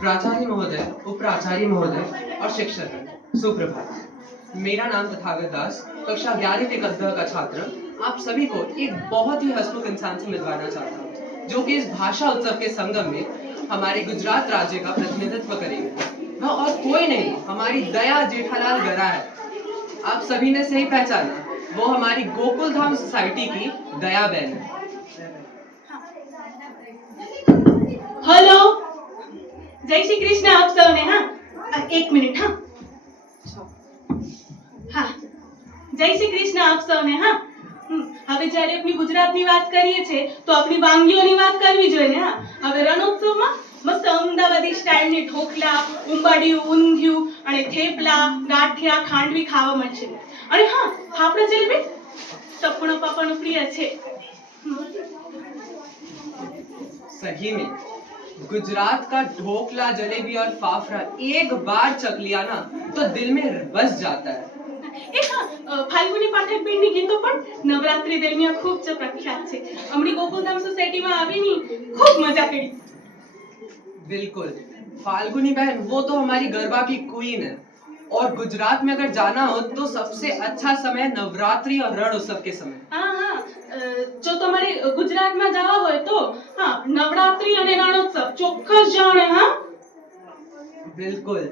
प्राचार्य महोदय, उपप्राचार्य महोदय और शिक्षक सुप्रभात। मेरा नाम तथागत दास, कक्षा 11वीं कक्षा का छात्र, आप सभी को एक बहुत ही हंसमुख इंसान से मिलवाना चाहता हूँ, जो कि इस भाषा उत्सव के संगम में हमारे गुजरात राज्य का प्रतिनिधित्व करेंगे। वह और कोई नहीं, हमारी दया जेठालाल गरा है। आप सभी ने सही पहचाना, वो हमारी गोकुल धाम सोसाइटी की दया बहन है। हेलो, जय श्री कृष्ण आप સૌને। હા, એક મિનિટ। હા, જય શ્રી કૃષ્ણ આપ સૌને। હા, હવે જ્યારે આપણી ગુજરાતની વાત કરીએ છે તો આપણી વાનગીઓની વાત કરવી જોઈએ ને। હા, હવે રણોત્સવમાં મસ્ત અમદાવાદી સ્ટાઇલની ઢોકળા, ઉંબાડિયું, ઊંધિયું અને થેપલા, ગાંઠિયા, ખાંડવી ખાવા મળશે। અને હા, ફાફડા જલેબી ટપણો પાપાનો પ્રિય છે। सही में गुजरात का ढोकला, जलेबी और फाफड़ा एक बार चख लिया ना तो दिल में बस जाता है। ફાલ્ગુની પાઠક બેનની ગીતો પણ નવરાત્રી દરમિયાન ખૂબ જ પ્રખ્યાત છે। અમરી ગોકુલધામ સોસાયટીમાં આવીની ખૂબ મજા કરી। बिल्कुल, फाल्गुनी बहन वो तो हमारी गरबा की क्वीन है। और गुजरात में अगर जाना हो तो सबसे अच्छा समय नवरात्रि और रण उत्सव के समय। हाँ हाँ, जो तुम्हारे गुजरात में जावा હોય તો हाँ, नवरात्रि और रणोत्सव ચોક્કસ જાણે। हाँ बिल्कुल,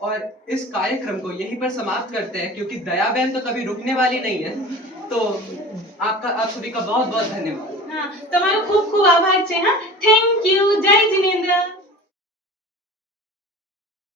और इस कार्यक्रम को यहीं पर समाप्त करते हैं, क्योंकि दया बहन तो कभी रुकने वाली नहीं है। तो आप सभी का बहुत बहुत धन्यवाद। हाँ, તમારો ખૂબ ખૂબ આભાર છે। हाँ, थैंक यू। जय जिनेन्द्र।